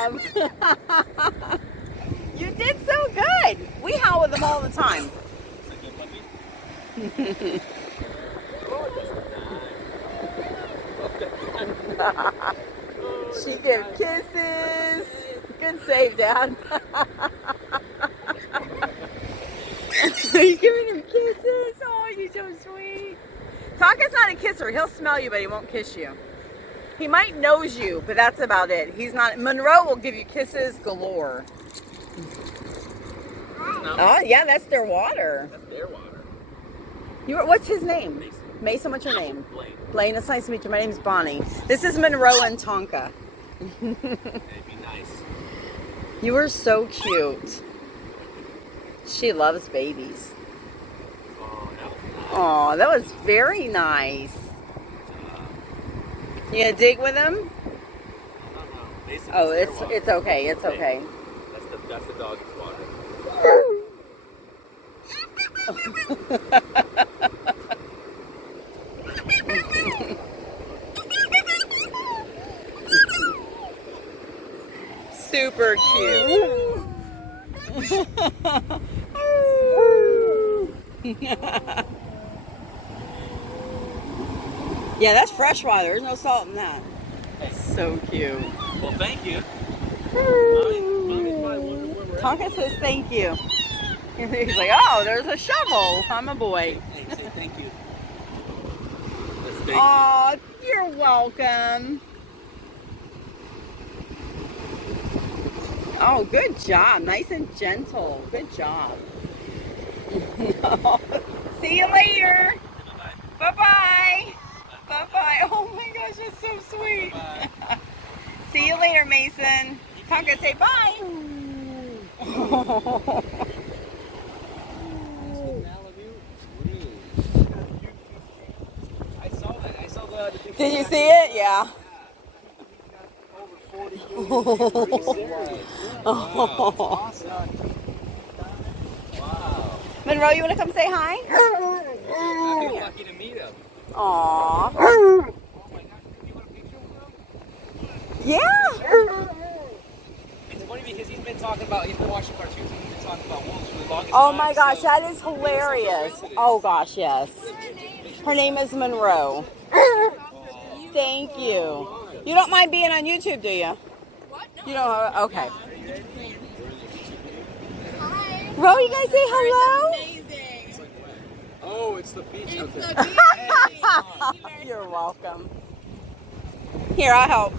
job. You did so good. We howl with them all the time. She gave kisses. Good save, Dad. Are you giving him kisses? Oh, you're so sweet. Tonka's not a kisser. He'll smell you, but he won't kiss you. He might nose you, but that's about it. He's not. Monroe will give you kisses galore. Oh, yeah, that's their water. That's their water. What's his name? Mason. Mason, what's your name? Blaine. Blaine, it's nice to meet you. My name's Bonnie. This is Monroe and Tonka. That'd be nice. You are so cute. She loves babies. Oh, that was very nice. You gonna dig with him? Oh, it's okay. It's okay. That's the dog's water. Super cute. Yeah, that's fresh water. There's no salt in that. So cute. Well, thank you. Tonka says thank you. He's like, oh, there's a shovel. I'm a boy. Hey, say thank you. Oh, you're welcome. Oh, good job. Nice and gentle. Good job. See you later. Bye-bye. Bye-bye. Oh my gosh, that's so sweet. See you later, Mason. Tonka, say bye. Did you see it? Yeah. Wow. Monroe, you want to come say hi? I'd be lucky to meet him. Aww. Oh my gosh, do you want a picture with him? Yeah. It's funny because he's been watching cartoons and he's been talking about wolves for the longest Oh time. my gosh, so that is hilarious. Oh gosh, yes. Her name is Monroe. Thank you. You don't mind being on YouTube, do you? What? No. You don't. Okay. Hi. Ro, you guys say hello? Amazing. Oh, it's the beach. It's Okay. the beach. You're welcome. Here, I'll help.